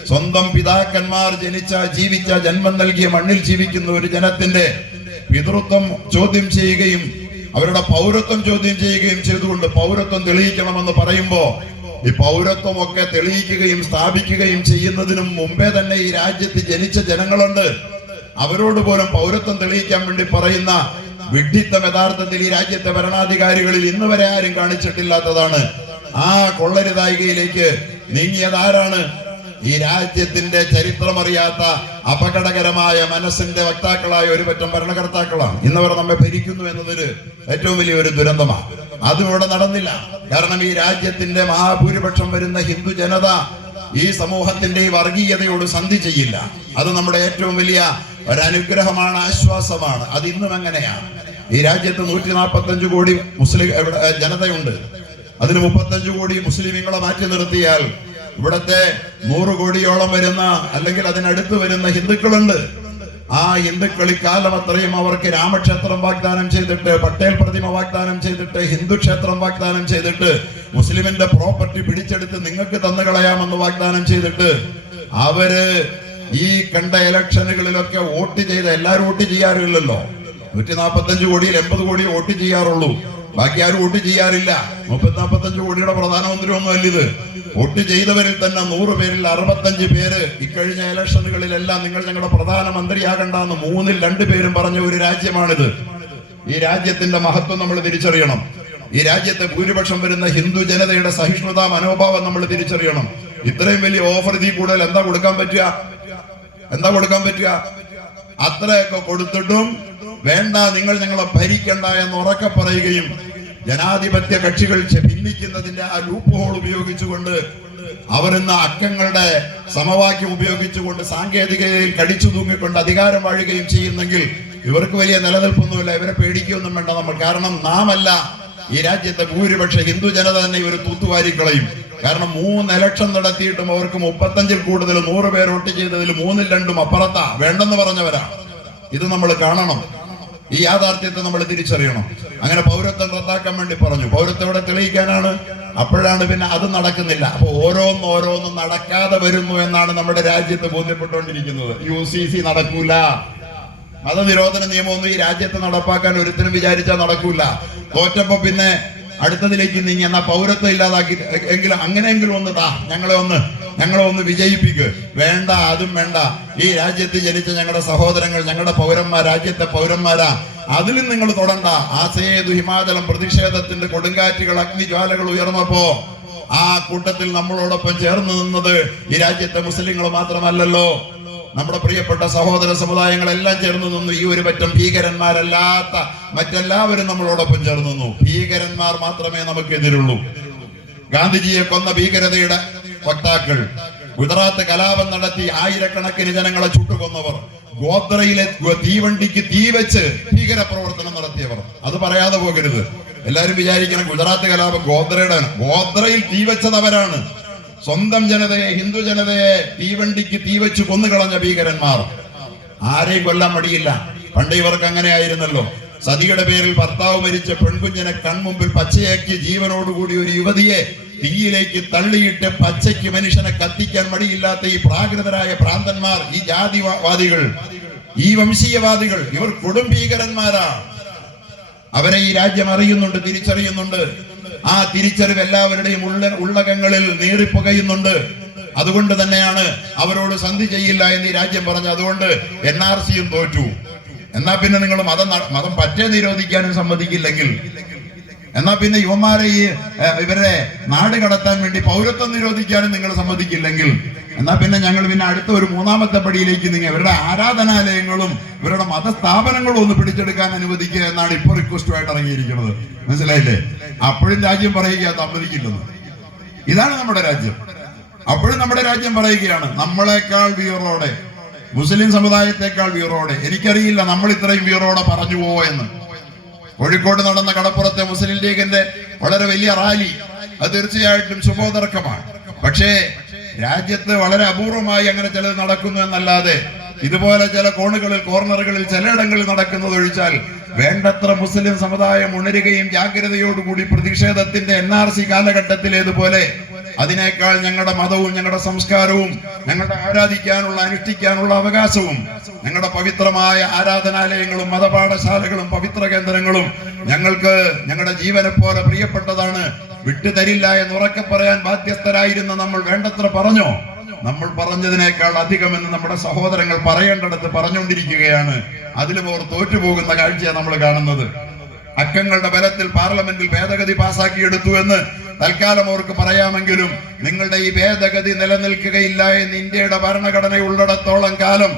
A: സ്വന്തം പിതാക്കന്മാർ ജനിച്ച ജീവിച്ച ജന്മം നൽകിയ മണ്ണിൽ ജീവിക്കുന്ന ഒരു ജനത്തിന്റെ പിതൃത്വം ചോദ്യം ചെയ്യുകയും അവരുടെ പൗരത്വം ചോദ്യം ചെയ്യുകയും ചെയ്തുകൊണ്ട് പൗരത്വം തെളിയിക്കണമെന്ന് പറയുമ്പോ ഈ പൗരത്വം ഒക്കെ തെളിയിക്കുകയും സ്ഥാപിക്കുകയും ചെയ്യുന്നതിനും മുമ്പേ തന്നെ ഈ രാജ്യത്ത് ജനിച്ച ജനങ്ങളുണ്ട്. അവരോട് പോലും പൗരത്വം തെളിയിക്കാൻ വേണ്ടി പറയുന്ന വിഡ്ഢിത്തം യഥാർത്ഥത്തിൽ ഈ രാജ്യത്തെ ഭരണാധികാരികളിൽ ഇന്ന് വരെ ആരും കാണിച്ചിട്ടില്ലാത്തതാണ്. ആ കൊള്ളരുതായികയിലേക്ക് നീങ്ങിയത് ആരാണ് ഈ രാജ്യത്തിന്റെ ചരിത്രമറിയാത്ത അപകടകരമായ മനസ്സിന്റെ വക്താക്കളായ ഒരു പറ്റം ഭരണകർത്താക്കളാണ്. ഇന്നവർ നമ്മെ ഭരിക്കുന്നു എന്നതൊരു ഏറ്റവും വലിയൊരു ദുരന്തമാണ്. അതും ഇവിടെ നടന്നില്ല. കാരണം ഈ രാജ്യത്തിന്റെ മഹാഭൂരിപക്ഷം വരുന്ന ഹിന്ദു ജനത ഈ സമൂഹത്തിന്റെ ഈ വർഗീയതയോട് സന്ധി ചെയ്യില്ല. അത് നമ്മുടെ ഏറ്റവും വലിയ ഒരനുഗ്രഹമാണ് ആശ്വാസമാണ്. അത് ഇന്നും എങ്ങനെയാണ് ഈ രാജ്യത്ത് നൂറ്റി നാൽപ്പത്തഞ്ച് കോടി മുസ്ലിം ജനതയുണ്ട്. അതിന് മുപ്പത്തഞ്ച് കോടി മുസ്ലിമീങ്ങളെ മാറ്റി നിർത്തിയാൽ ഇവിടത്തെ നൂറ് കോടിയോളം വരുന്ന അല്ലെങ്കിൽ അതിനടുത്ത് വരുന്ന ഹിന്ദുക്കളുണ്ട്. ആ ഹിന്ദുക്കൾ ഇക്കാലം അത്രയും അവർക്ക് രാമക്ഷേത്രം വാഗ്ദാനം ചെയ്തിട്ട് പട്ടേൽ പ്രതിമ വാഗ്ദാനം ചെയ്തിട്ട് ഹിന്ദു ക്ഷേത്രം വാഗ്ദാനം ചെയ്തിട്ട് മുസ്ലിമിന്റെ പ്രോപ്പർട്ടി പിടിച്ചെടുത്ത് നിങ്ങൾക്ക് തന്നു കളയാമെന്ന് വാഗ്ദാനം ചെയ്തിട്ട് അവർ ഈ കണ്ട ഇലക്ഷനുകളിലൊക്കെ വോട്ട് ചെയ്ത എല്ലാവരും വോട്ട് ചെയ്യാറില്ലല്ലോ. നൂറ്റി നാൽപ്പത്തഞ്ച് കോടിയിൽ എൺപത് കോടി വോട്ട് ചെയ്യാറുള്ളൂ. ബാക്കി ആരും വോട്ട് ചെയ്യാറില്ല. മുപ്പത്തി നാൽപ്പത്തഞ്ച് കോടിയുടെ പ്രധാനമന്ത്രി ഒന്നും അല്ലിത് വോട്ട് ചെയ്തവരിൽ തന്നെ നൂറ് പേരിൽ അറുപത്തഞ്ച് പേര് ഇക്കഴിഞ്ഞ ഇലക്ഷനുകളിലെല്ലാം നിങ്ങൾ ഞങ്ങളുടെ പ്രധാനമന്ത്രിയാകണ്ടെന്ന് മൂന്നിൽ രണ്ടു പേരും പറഞ്ഞ ഒരു രാജ്യമാണിത്. ഈ രാജ്യത്തിന്റെ മഹത്വം നമ്മൾ തിരിച്ചറിയണം. ഈ രാജ്യത്തെ ഭൂരിപക്ഷം വരുന്ന ഹിന്ദു ജനതയുടെ സഹിഷ്ണുതാ മനോഭാവം നമ്മൾ തിരിച്ചറിയണം. ഇത്രയും വലിയ ഓഫർ ഇതിൽ കൂടുതൽ എന്താ കൊടുക്കാൻ പറ്റുക? എന്താ കൊടുക്കാൻ പറ്റുക? അത്രയൊക്കെ കൊടുത്തിട്ടും വേണ്ട നിങ്ങൾ നിങ്ങളെ ഭരിക്കണ്ട എന്ന് ഉറക്കെ പറയുകയും ജനാധിപത്യ കക്ഷികൾ ഭിന്നിക്കുന്നതിന്റെ ആ ലൂപ്പ് ഹോൾ ഉപയോഗിച്ചുകൊണ്ട് അവർ ഇന്ന് അക്കങ്ങളുടെ സമവാക്യം ഉപയോഗിച്ചുകൊണ്ട് സാങ്കേതികതയിൽ കടിച്ചു തൂങ്ങിക്കൊണ്ട് അധികാരം വാഴുകയും ചെയ്യുന്നെങ്കിൽ ഇവർക്ക് വലിയ നിലനിൽപ്പൊന്നുമില്ല ഇവരെ പേടിക്കുകയൊന്നും വേണ്ട നമ്മൾ. കാരണം നാം അല്ല ഈ രാജ്യത്തെ ഭൂരിപക്ഷ ഹിന്ദു ജനത തന്നെ തൂത്തുവാരി കളയും. കാരണം മൂന്ന് ഇലക്ഷൻ നടത്തിയിട്ടും അവർക്ക് മുപ്പത്തഞ്ചിൽ കൂടുതൽ നൂറ് പേർ വോട്ട് ചെയ്തതിൽ മൂന്നിൽ രണ്ടും അപ്പുറത്താ. വേണ്ടെന്ന് പറഞ്ഞവരാ ഇത് നമ്മൾ കാണണം. ഈ യാഥാർത്ഥ്യത്തെ നമ്മൾ തിരിച്ചറിയണം. അങ്ങനെ പൗരത്വം റദ്ദാക്കാൻ വേണ്ടി പറഞ്ഞു. പൗരത്വം ഇവിടെ തെളിയിക്കാനാണ്? അപ്പോഴാണ് പിന്നെ അത് നടക്കുന്നില്ല. അപ്പോൾ ഓരോന്നും ഓരോന്നും നടക്കാതെ വരുന്നു എന്നാണ് നമ്മുടെ രാജ്യത്ത് ബോധ്യപ്പെട്ടുകൊണ്ടിരിക്കുന്നത്. യു സി സി നടക്കൂല. മതനിരോധന നിയമമൊന്നും ഈ രാജ്യത്ത് നടപ്പാക്കാൻ ഒരുത്തിനും വിചാരിച്ചാൽ നടക്കൂല. തോറ്റപ്പോ പിന്നെ അടുത്തതിലേക്ക് നീങ്ങി എന്നാ പൗരത്വം ഇല്ലാതാക്കി എങ്കിലും അങ്ങനെയെങ്കിലും ഒന്ന് താ ഞങ്ങളെ ഒന്ന് ഞങ്ങളെ ഒന്ന് വിജയിപ്പിക്ക്. വേണ്ട അതും വേണ്ട. ഈ രാജ്യത്ത് ജനിച്ച ഞങ്ങളുടെ സഹോദരങ്ങൾ ഞങ്ങളുടെ പൗരന്മാർ രാജ്യത്തെ പൗരന്മാരാ. അതിലും നിങ്ങൾ തൊടണ്ട. ആസേതു ഹിമാചലം പ്രതിഷേധത്തിന്റെ കൊടുങ്കാറ്റുകൾ അഗ്നിജ്വാലകൾ ഉയർന്നപ്പോ ആ കൂട്ടത്തിൽ നമ്മളോടൊപ്പം ചേർന്ന് നിന്നത് ഈ രാജ്യത്തെ മുസ്ലിങ്ങൾ മാത്രമല്ലല്ലോ. നമ്മുടെ പ്രിയപ്പെട്ട സഹോദര സമുദായങ്ങളെല്ലാം ചേർന്ന് നിന്നു. ഈ ഒരു പറ്റം ഭീകരന്മാരല്ലാത്ത മറ്റെല്ലാവരും നമ്മളോടൊപ്പം ചേർന്ന് നിന്നു. ഭീകരന്മാർ മാത്രമേ നമുക്കെതിരുള്ളൂ. ഗാന്ധിജിയെ കൊന്ന ഭീകരതയുടെ വക്താക്കൾ ഗുജറാത്ത് കലാപം നടത്തി ആയിരക്കണക്കിന് ജനങ്ങളെ ചുട്ടുകൊന്നവർ ഗോത്രയിലെ തീവണ്ടിക്ക് തീ വെച്ച് ഭീകര പ്രവർത്തനം നടത്തിയവർ. അത് പറയാതെ പോകരുത്. എല്ലാരും വിചാരിക്കണം ഗുജറാത്ത് കലാപം ഗോത്രയുടെ ഗോത്രയിൽ തീ വെച്ചതവരാണ്. സ്വന്തം ജനതയെ ഹിന്ദു ജനതയെ തീവണ്ടിക്ക് തീ വെച്ച് കൊന്നുകളഞ്ഞ ഭീകരന്മാർ. ആരെയും കൊല്ലാൻ മടിയില്ല. പണ്ട് ഇവർക്ക് അങ്ങനെ ആയിരുന്നല്ലോ സതിയുടെ പേരിൽ ഭർത്താവ് മരിച്ച പെൺകുഞ്ഞിനെ കൺമുമ്പിൽ പച്ചയാക്കി ജീവനോടുകൂടി ഒരു യുവതിയെ തീയിലേക്ക് തള്ളിയിട്ട് പച്ചയ്ക്ക് മനുഷ്യനെ കത്തിക്കാൻ മടിയില്ലാത്ത ഈ പ്രാകൃതരായ ഭ്രാന്തന്മാർ ഈ ജാതിവാദികൾ ഈ വംശീയവാദികൾ ഇവർ കൊടും ഭീകരന്മാരാണ് അവരെ ഈ രാജ്യം അറിയുന്നുണ്ട് തിരിച്ചറിയുന്നുണ്ട്. ആ തിരിച്ചറിവ് എല്ലാവരുടെയും ഉള്ള ഉള്ളകങ്ങളിൽ നീറിപ്പുകയുന്നുണ്ട്. അതുകൊണ്ട് തന്നെയാണ് അവരോട് സന്ധി ചെയ്യില്ല എന്ന് ഈ രാജ്യം പറഞ്ഞു അതുകൊണ്ട് എൻ ആർ സിയും തോറ്റു. എന്നാ പിന്നെ നിങ്ങൾ മതം മതം പറ്റേ നിരോധിക്കാനും സമ്മതിക്കില്ലെങ്കിൽ എന്നാ പിന്നെ യുവന്മാരെ ഈ ഇവരെ നാട് കടത്താൻ വേണ്ടി പൗരത്വം നിരോധിക്കാനും നിങ്ങൾ സമ്മതിക്കില്ലെങ്കിൽ. എന്നാ പിന്നെ ഞങ്ങൾ പിന്നെ അടുത്ത ഒരു മൂന്നാമത്തെ പടിയിലേക്ക് നിങ്ങൾ ഇവരുടെ ആരാധനാലയങ്ങളും ഇവരുടെ മതസ്ഥാപനങ്ങളും ഒന്ന് പിടിച്ചെടുക്കാൻ അനുവദിക്കുക എന്നാണ് ഇപ്പോൾ റിക്വസ്റ്റുമായിട്ട് ഇറങ്ങിയിരിക്കുന്നത്. മനസ്സിലായില്ലേ? അപ്പോഴും രാജ്യം പറയുക സമ്മതിക്കില്ലെന്ന്. ഇതാണ് നമ്മുടെ രാജ്യം. അപ്പോഴും നമ്മുടെ രാജ്യം പറയുകയാണ് നമ്മളെക്കാൾ വീറോടെ മുസ്ലിം സമുദായത്തെക്കാൾ വീറോടെ എനിക്കറിയില്ല നമ്മൾ ഇത്രയും വീറോടെ പറഞ്ഞു പോവോ എന്ന്. കോഴിക്കോട് നടന്ന കടപ്പുറത്തെ മുസ്ലിം ലീഗിന്റെ വളരെ വലിയ റാലി. അത് തീർച്ചയായിട്ടും ശുഭോദർക്കമാണ്. പക്ഷേ രാജ്യത്ത് വളരെ അപൂർവമായി അങ്ങനെ ചിലത് നടക്കുന്നു എന്നല്ലാതെ ഇതുപോലെ ചില കോണുകളിൽ കോർണറുകളിൽ ചിലയിടങ്ങളിൽ നടക്കുന്നത് ഒഴിച്ചാൽ വേണ്ടത്ര മുസ്ലിം സമുദായം ഉണരുകയും ജാഗ്രതയോടുകൂടി പ്രതിഷേധത്തിന്റെ എൻ ആർ സി കാലഘട്ടത്തിലേതുപോലെ അതിനേക്കാൾ ഞങ്ങളുടെ മതവും ഞങ്ങളുടെ സംസ്കാരവും ഞങ്ങളുടെ ആരാധിക്കാനുള്ള അനുഷ്ഠിക്കാനുള്ള അവകാശവും ഞങ്ങളുടെ പവിത്രമായ ആരാധനാലയങ്ങളും മതപാഠശാലകളും പവിത്ര കേന്ദ്രങ്ങളും ഞങ്ങൾക്ക് ഞങ്ങളുടെ ജീവനെ പോലെ പ്രിയപ്പെട്ടതാണ് വിട്ടുതരില്ല എന്ന് ഉറക്കെ പറയാൻ ബാധ്യസ്ഥരായിരുന്ന നമ്മൾ വേണ്ടത്ര പറഞ്ഞോ? നമ്മൾ പറഞ്ഞതിനേക്കാൾ അധികമെന്ന് നമ്മുടെ സഹോദരങ്ങൾ പറയേണ്ടടുത്ത് പറഞ്ഞുകൊണ്ടിരിക്കുകയാണ്. അതിലും അവർ തോറ്റുപോകുന്ന കാഴ്ചയാണ് നമ്മൾ കാണുന്നത്. അക്കങ്ങളുടെ ബലത്തിൽ പാർലമെന്റിൽ ഭേദഗതി പാസാക്കിയെടുത്തു എന്ന് തൽക്കാലം അവർക്ക് പറയാമെങ്കിലും നിങ്ങളുടെ ഈ ഭേദഗതി നിലനിൽക്കുകയില്ല എന്ന് ഇന്ത്യയുടെ ഭരണഘടന ഉള്ളിടത്തോളം കാലം.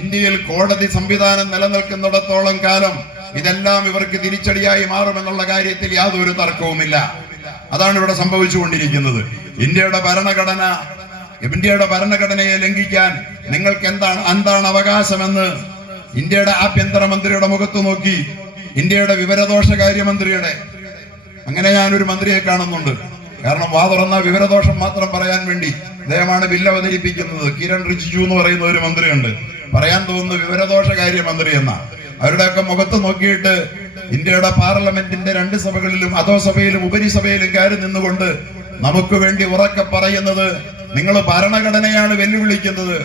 A: ഇന്ത്യയിൽ കോടതി സംവിധാനം നിലനിൽക്കുന്നിടത്തോളം കാലം ഇതെല്ലാം ഇവർക്ക് തിരിച്ചടിയായി മാറുമെന്നുള്ള കാര്യത്തിൽ യാതൊരു തർക്കവുമില്ല. അതാണ് ഇവിടെ സംഭവിച്ചുകൊണ്ടിരിക്കുന്നത്. ഇന്ത്യയുടെ ഭരണഘടന ഇന്ത്യയുടെ ഭരണഘടനയെ ലംഘിക്കാൻ നിങ്ങൾക്ക് എന്താണ് എന്താണ് അവകാശമെന്ന് ഇന്ത്യയുടെ ആഭ്യന്തരമന്ത്രിയുടെ മുഖത്ത് നോക്കി ഇന്ത്യയുടെ വിവരദോഷ കാര്യമന്ത്രിയുടെ അങ്ങനെ ഞാനൊരു മന്ത്രിയെ കാണുന്നുണ്ട്. കാരണം വാ തുറന്ന വിവരദോഷം മാത്രം പറയാൻ വേണ്ടി അദ്ദേഹമാണ് ബില്ല് അവതരിപ്പിക്കുന്നത്. കിരൺ റിജിജു എന്ന് പറയുന്ന ഒരു മന്ത്രിയുണ്ട്. പറയാൻ തോന്നുന്നു വിവരദോഷ കാര്യമന്ത്രി എന്ന. അവരുടെയൊക്കെ മുഖത്ത് നോക്കിയിട്ട് ഇന്ത്യയുടെ പാർലമെന്റിന്റെ രണ്ട് സഭകളിലും അധോസഭയിലും ഉപരിസഭയിലും കയറി നിന്നുകൊണ്ട് നമുക്ക് വേണ്ടി ഉറക്കെ പറയുന്നത് നിങ്ങൾ ഭരണഘടനയാണ് വെല്ലുവിളിക്കുന്നത്.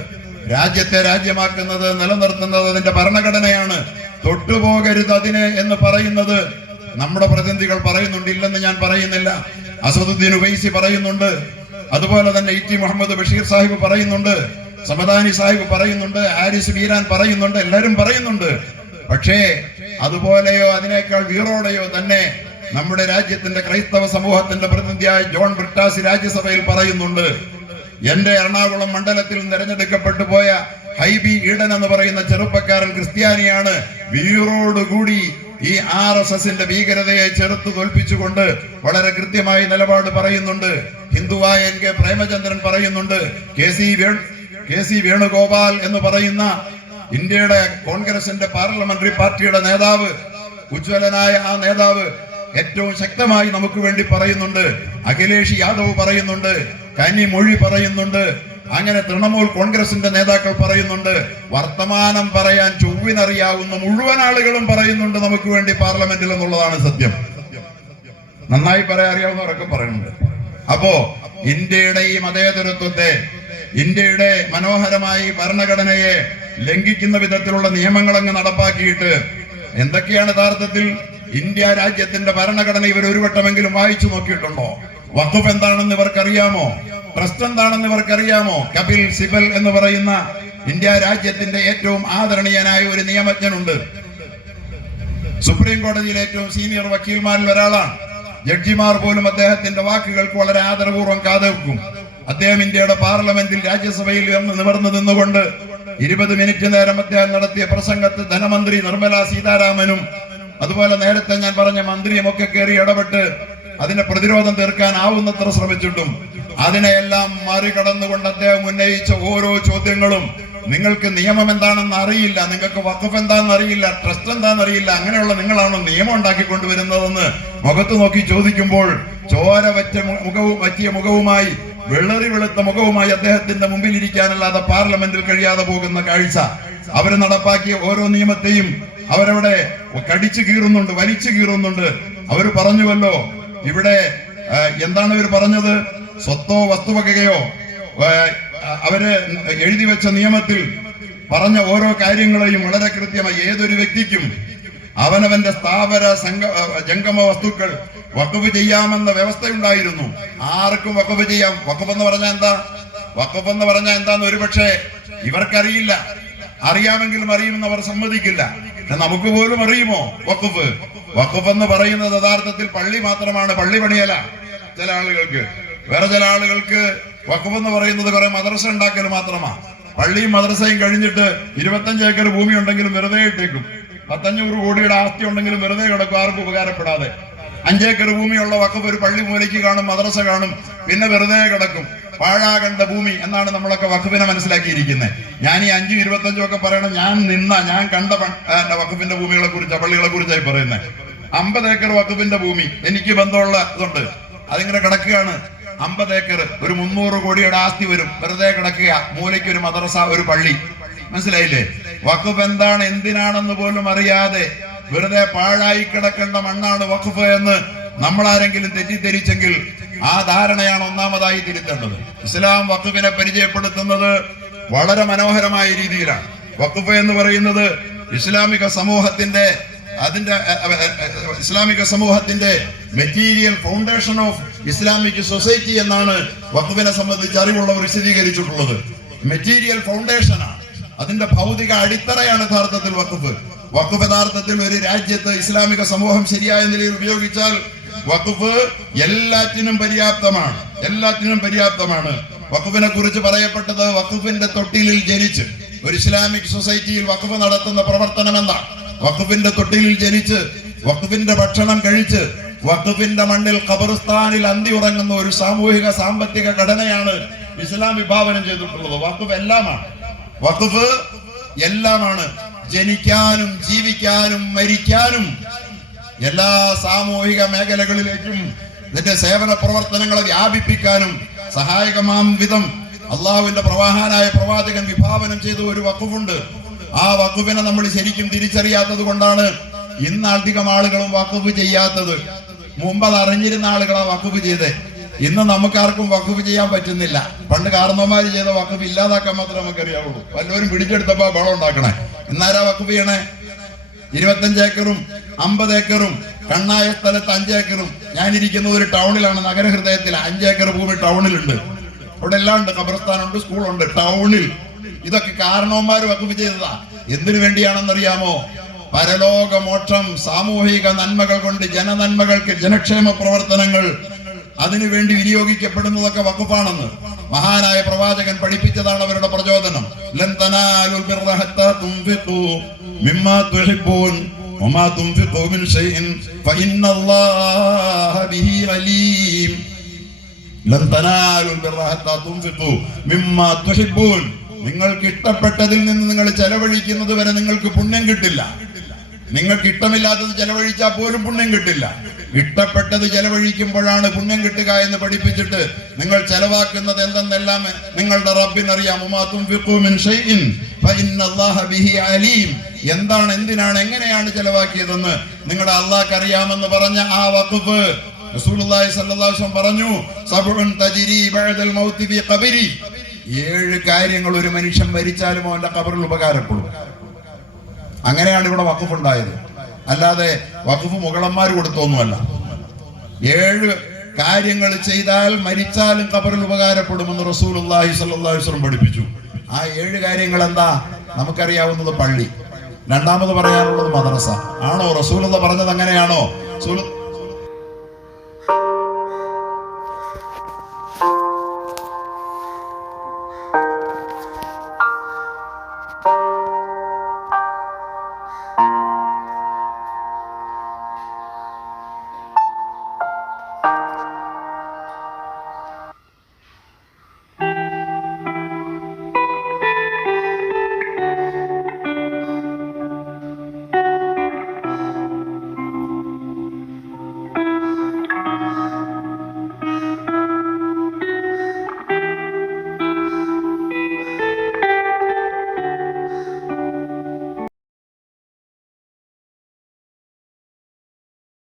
A: രാജ്യത്തെ രാജ്യമാക്കുന്നത് നിലനിർത്തുന്നത് അതിന്റെ ഭരണഘടനയാണ്. തൊട്ടുപോകരുത് അതിനെ എന്ന് പറയുന്നത് നമ്മുടെ പ്രതിനിധികൾ പറയുന്നുണ്ട് ഇല്ലെന്ന് ഞാൻ പറയുന്നില്ല. അസദുദ്ദീൻ ഉവൈസി പറയുന്നുണ്ട്. അതുപോലെ തന്നെ ഇ ടി മുഹമ്മദ് ബഷീർ സാഹിബ് പറയുന്നുണ്ട്. സമദാനി സാഹിബ് പറയുന്നുണ്ട്. ഹാരിസ് ബീരാൻ പറയുന്നുണ്ട്. എല്ലാവരും പറയുന്നുണ്ട്. പക്ഷേ അതുപോലെയോ അതിനേക്കാൾ വീറോടെയോ തന്നെ നമ്മുടെ രാജ്യത്തിന്റെ ക്രൈസ്തവ സമൂഹത്തിന്റെ പ്രതിനിധിയായ ജോൺ ബ്രിട്ടാസ് രാജ്യസഭയിൽ പറയുന്നുണ്ട്. എന്റെ എറണാകുളം മണ്ഡലത്തിൽ തെരഞ്ഞെടുക്കപ്പെട്ടു പോയ ഹൈബി ഈഡൻ എന്ന് പറയുന്ന ചെറുപ്പക്കാരൻ ക്രിസ്ത്യാനിയാണ് വീറോടുകൂടി ഈ ആർ എസ് എസിന്റെ ഭീകരതയെ ചെറുത്തു തോൽപ്പിച്ചുകൊണ്ട് വളരെ കൃത്യമായി നിലപാട് പറയുന്നുണ്ട്. ഹിന്ദുവായ എൻ കെ പ്രേമചന്ദ്രൻ പറയുന്നുണ്ട് K C K C Venugopal എന്ന് പറയുന്ന ഇന്ത്യയുടെ കോൺഗ്രസിന്റെ പാർലമെന്ററി പാർട്ടിയുടെ നേതാവ് ഉജ്ജ്വലനായ ആ നേതാവ് ഏറ്റവും ശക്തമായി നമുക്ക് വേണ്ടി പറയുന്നുണ്ട്. അഖിലേഷ് യാദവ് പറയുന്നുണ്ട് കനി മൊഴി പറയുന്നുണ്ട് അങ്ങനെ തൃണമൂൽ കോൺഗ്രസിന്റെ നേതാക്കൾ പറയുന്നുണ്ട് വർത്തമാനം പറയാൻ ചൊവ്വിനറിയാവുന്ന മുഴുവൻ ആളുകളും പറയുന്നുണ്ട് നമുക്ക് വേണ്ടി പാർലമെന്റിൽ എന്നുള്ളതാണ് സത്യം. നന്നായി പറയാൻ അറിയാവുന്നവരൊക്കെ പറയുന്നുണ്ട്. അപ്പോ ഇന്ത്യയുടെ ഈ മതേതരത്വത്തെ ഇന്ത്യയുടെ മനോഹരമായ ഭരണഘടനയെ ലംഘിക്കുന്ന വിധത്തിലുള്ള നിയമങ്ങൾ അങ്ങ് നടപ്പാക്കിയിട്ട് എന്തൊക്കെയാണ് യഥാർത്ഥത്തിൽ ഇന്ത്യ രാജ്യത്തിന്റെ ഭരണഘടന ഇവർ ഒരു വട്ടമെങ്കിലും വായിച്ചു നോക്കിയിട്ടുണ്ടോ? വഖഫ് എന്താണെന്ന് ഇവർക്കറിയാമോ? ട്രസ്റ്റ് എന്താണെന്ന് ഇവർക്കറിയാമോ? കപിൽ സിബൽ എന്ന് പറയുന്ന ഇന്ത്യ രാജ്യത്തിന്റെ ഏറ്റവും ആദരണീയനായ ഒരു നിയമജ്ഞനുണ്ട്. സുപ്രീം കോടതിയിലെ ഏറ്റവും സീനിയർ വക്കീൽമാരിൽ ഒരാളാണ്. ജഡ്ജിമാർ പോലും അദ്ദേഹത്തിന്റെ വാക്കുകൾക്ക് വളരെ ആദരപൂർവം കാതെക്കും അദ്ദേഹം ഇന്ത്യയുടെ പാർലമെന്റിൽ രാജ്യസഭയിൽ നിവർന്നു നിന്നുകൊണ്ട് ഇരുപത് മിനിറ്റ് നേരം അദ്ദേഹം നടത്തിയ പ്രസംഗത്ത് ധനമന്ത്രി നിർമ്മല സീതാരാമനും അതുപോലെ നേരത്തെ ഞാൻ പറഞ്ഞ മന്ത്രിയും ഒക്കെ കയറി ഇടപെട്ട് അതിനെ പ്രതിരോധം തീർക്കാൻ ആവുന്നത്ര ശ്രമിച്ചിട്ടും അതിനെയെല്ലാം മറികടന്നുകൊണ്ട് അദ്ദേഹം ഉന്നയിച്ച ഓരോ ചോദ്യങ്ങളും നിങ്ങൾക്ക് നിയമം എന്താണെന്ന് അറിയില്ല നിങ്ങൾക്ക് വഖഫ് എന്താണെന്ന് അറിയില്ല ട്രസ്റ്റ് എന്താണെന്ന് അറിയില്ല അങ്ങനെയുള്ള നിങ്ങളാണോ നിയമം ഉണ്ടാക്കി കൊണ്ടുവരുന്നതെന്ന് മുഖത്ത് നോക്കി ചോദിക്കുമ്പോൾ ചോര വറ്റ മുഖവും വറ്റിയ മുഖവുമായി വെള്ളറി വെളുത്ത മുഖവുമായി അദ്ദേഹത്തിന്റെ മുമ്പിൽ ഇരിക്കാനല്ലാതെ പാർലമെന്റിൽ കഴിയാതെ പോകുന്ന കാഴ്ച. അവർ നടപ്പാക്കിയ ഓരോ നിയമത്തെയും അവരവിടെ കടിച്ചു കീറുന്നുണ്ട് വലിച്ചു കീറുന്നുണ്ട്. അവർ പറഞ്ഞുവല്ലോ ഇവിടെ എന്താണ് ഇവർ പറഞ്ഞത്? സ്വത്തോ വസ്തുവകയോ അവർ എഴുതി വെച്ച നിയമത്തിൽ പറഞ്ഞ ഓരോ കാര്യങ്ങളെയും വളരെ കൃത്യമായി ഏതൊരു വ്യക്തിക്കും അവനവന്റെ സ്ഥാപന സംഘ ജംഗമ വസ്തുക്കൾ വഖഫ് ചെയ്യാമെന്ന വ്യവസ്ഥയുണ്ടായിരുന്നു. ആർക്കും വഖഫ് ചെയ്യാം. വഖഫ് എന്ന് പറഞ്ഞാൽ എന്താ? വഖഫ് എന്ന് പറഞ്ഞാൽ എന്താന്ന് ഒരുപക്ഷെ ഇവർക്കറിയില്ല. അറിയാമെങ്കിലും അറിയുമെന്ന് അവർ സമ്മതിക്കില്ല നമുക്ക് പോലും അറിയുമോ വഖഫ്? വഖഫ് എന്ന് പറയുന്നത് യഥാർത്ഥത്തിൽ പള്ളി മാത്രമാണ് പള്ളി പണിയല ചില ആളുകൾക്ക്. വേറെ ചില ആളുകൾക്ക് എന്ന് പറയുന്നത് കുറെ മദ്രസ ഉണ്ടാക്കൽ മാത്രമാ. പള്ളിയും മദ്രസയും കഴിഞ്ഞിട്ട് ഇരുപത്തഞ്ച് ഏക്കർ ഭൂമി ഉണ്ടെങ്കിലും വെറുതെ ഇട്ടേക്കും. പത്തഞ്ഞൂറ് കോടിയുടെ ആസ്തി ഉണ്ടെങ്കിലും വെറുതെ കിടക്കും ആർക്കും ഉപകാരപ്പെടാതെ. അഞ്ചേക്കർ ഭൂമിയുള്ള വഖഫ് ഒരു പള്ളി മൂലയ്ക്ക് കാണും മദ്രസ കാണും പിന്നെ വെറുതെ കിടക്കും. പാഴാകണ്ട ഭൂമി എന്നാണ് നമ്മളൊക്കെ വഖഫിനെ മനസ്സിലാക്കിയിരിക്കുന്നത് ഞാൻ ഈ അഞ്ചും ഇരുപത്തഞ്ചും ഒക്കെ പറയണം ഞാൻ നിന്ന ഞാൻ കണ്ട വഖഫിന്റെ ഭൂമികളെ കുറിച്ച് പള്ളികളെ കുറിച്ചായി പറയുന്നത് അമ്പത് ഏക്കർ വഖഫിന്റെ ഭൂമി എനിക്ക് ബന്ധമുള്ള ഇതുണ്ട്. അതിങ്ങനെ കിടക്കുകയാണ്. അമ്പത് ഏക്കർ ഒരു മുന്നൂറ് കോടിയുടെ ആസ്തി വരും. വെറുതെ കിടക്കുക. മൂലയ്ക്ക് ഒരു മദ്രസ ഒരു പള്ളി. മനസ്സിലായില്ലേ? വഖഫ് എന്താണ്? എന്തിനാണെന്ന് പോലും അറിയാതെ വെറുതെ പാഴായി കിടക്കേണ്ട മണ്ണാണ് വഖഫ് എന്ന് നമ്മൾ ആരെങ്കിലും തെറ്റിദ്ധരിച്ചെങ്കിൽ ആ ധാരണയാണ് ഒന്നാമതായി തിരുത്തേണ്ടത്. ഇസ്ലാം വഖഫിനെ പരിചയപ്പെടുത്തുന്നത് വളരെ മനോഹരമായ രീതിയിലാണ്. വഖഫ് എന്ന് പറയുന്നത് ഇസ്ലാമിക സമൂഹത്തിന്റെ അതിന്റെ ഇസ്ലാമിക സമൂഹത്തിന്റെ material foundation of Islamic society എന്നാണ് വഖുവിനെ സംബന്ധിച്ച് അറിവുള്ളവർ വിശദീകരിച്ചിട്ടുള്ളത്. മെറ്റീരിയൽ ഫൗണ്ടേഷനാണ് അതിന്റെ ഭൗതിക അടിത്തറയാണ് യഥാർത്ഥത്തിൽ വഖഫ്. വഖഫ് യഥാർത്ഥത്തിൽ ഒരു രാജ്യത്ത് ഇസ്ലാമിക സമൂഹം ശരിയായ നിലയിൽ ഉപയോഗിച്ചാൽ വഖഫ് എല്ലാറ്റിനും പര്യാപ്തമാണ്. എല്ലാറ്റിനും പര്യാപ്തമാണ്. വഖഫിനെ കുറിച്ച് പറയപ്പെട്ടത് വഖഫിന്റെ തൊട്ടിലിൽ ജനിച്ച് ഒരു ഇസ്ലാമിക് സൊസൈറ്റിയിൽ വഖഫ് നടത്തുന്ന പ്രവർത്തനം എന്താണ് വഖഫിന്റെ തൊട്ടിലിൽ ജനിച്ച് വഖഫിന്റെ ഭക്ഷണം കഴിച്ച് വഖഫിന്റെ മണ്ണിൽ ഖബർസ്ഥാനിൽ അന്തി ഉറങ്ങുന്ന ഒരു സാമൂഹിക സാമ്പത്തിക ഘടനയാണ് ഇസ്ലാം വിഭാവനം ചെയ്തിട്ടുള്ളത്. വഖഫ് എല്ലാമാണ്. വഖഫ് എല്ലാമാണ്. ജനിക്കാനും ജീവിക്കാനും മരിക്കാനും എല്ലാ സാമൂഹിക മേഖലകളിലേക്കും ഇതിന്റെ സേവന പ്രവർത്തനങ്ങളെ വ്യാപിപ്പിക്കാനും സഹായകമാം വിധം അള്ളാഹുവിന്റെ പ്രവാഹനായ പ്രവാചകൻ വിഭാവനം ചെയ്ത ഒരു വഖഫുണ്ട്. ആ വകുപ്പിനെ നമ്മൾ ശരിക്കും തിരിച്ചറിയാത്തത് കൊണ്ടാണ് ഇന്ന് അധികം ആളുകളും വകുപ്പ് ചെയ്യാത്തത്. മുമ്പ് അത് അറിഞ്ഞിരുന്ന ആളുകളാ വകുപ്പ് ചെയ്തേ. ഇന്ന് നമുക്കാർക്കും വകുപ്പ് ചെയ്യാൻ പറ്റുന്നില്ല. പണ്ട് കാരണവന്മാര് ചെയ്ത വകുപ്പ് ഇല്ലാതാക്കാൻ മാത്രമേ നമുക്കറിയാവുള്ളൂ. വല്ലവരും പിടിച്ചെടുത്തപ്പോ ബളം ഉണ്ടാക്കണേ. ഇന്നാരാ വകുപ്പ് ചെയ്യണേ? ഇരുപത്തഞ്ച് ഏക്കറും അമ്പത് ഏക്കറും കണ്ണായ സ്ഥലത്ത് അഞ്ച് ഏക്കറും. ഞാനിരിക്കുന്ന ഒരു ടൗണിലാണ് നഗരഹൃദയത്തിൽ അഞ്ച് ഏക്കർ ഭൂമി ടൗണിലുണ്ട്. അവിടെ എല്ലാം ഉണ്ട് ഖബർസ്ഥാനുണ്ട് സ്കൂളുണ്ട്. ടൗണിൽ ഇതൊക്കെ കാരണവന്മാർ വകുപ്പ് ചെയ്തതാ. എന്തിനു വേണ്ടിയാണെന്നറിയാമോ? പരലോക മോക്ഷം സാമൂഹിക നന്മകൾ കൊണ്ട് ജനനന്മകൾക്ക് ജനക്ഷേമ പ്രവർത്തനങ്ങൾ അതിനുവേണ്ടി വിനിയോഗിക്കപ്പെടുന്നതൊക്കെ വകുപ്പാണെന്ന് മഹാനായ പ്രവാചകൻ പഠിപ്പിച്ചതാണ് അവരുടെ പ്രചോദനം. തുഹിബ്ബൂൻ നിങ്ങൾക്ക് ഇഷ്ടപ്പെട്ടതിൽ നിന്ന് നിങ്ങൾ ചെലവഴിക്കുന്നത് വരെ നിങ്ങൾക്ക് പുണ്യം കിട്ടില്ല. നിങ്ങൾക്ക് ഇഷ്ടമില്ലാത്തത് ചെലവഴിച്ചാൽ പോലും പുണ്യം കിട്ടില്ല. ഇഷ്ടപ്പെട്ടത് ചെലവഴിക്കുമ്പോഴാണ് പുണ്യം കിട്ടുക എന്ന് പഠിപ്പിച്ചിട്ട് നിങ്ങൾ ചെലവാക്കുന്നത് എന്തെന്നെല്ലാം നിങ്ങളുടെ റബ്ബിനറിയാം. എന്താണ് എന്തിനാണ് എങ്ങനെയാണ് ചെലവാക്കിയതെന്ന് നിങ്ങളുടെ അള്ളാഹ് അറിയാമെന്ന് പറഞ്ഞ ആ വഖഫ് റസൂലുള്ളാഹി സ്വല്ലല്ലാഹു അലൈഹി വസല്ലം പറഞ്ഞു മൗതി ഖബരി. ഏഴ് കാര്യങ്ങൾ ഒരു മനുഷ്യൻ മരിച്ചാലും അവന്റെ കബറിൽ ഉപകാരപ്പെടും. അങ്ങനെയാണ് ഇവിടെ വഖഫ് ഉണ്ടായത് അല്ലാതെ വഖഫ് മുഗളന്മാർ കൊടുത്തൊന്നുമല്ല. ഏഴ് കാര്യങ്ങൾ ചെയ്താൽ മരിച്ചാലും കബറിൽ ഉപകാരപ്പെടുമെന്ന് റസൂൽ അള്ളാഹി വസല്ലം പഠിപ്പിച്ചു. ആ ഏഴ് കാര്യങ്ങൾ എന്താ? നമുക്കറിയാവുന്നത് പള്ളി. രണ്ടാമത് പറയാനുള്ളത് മദ്രസ. ആണോ? റസൂലുള്ള പറഞ്ഞത് അങ്ങനെയാണോ? റസൂൽ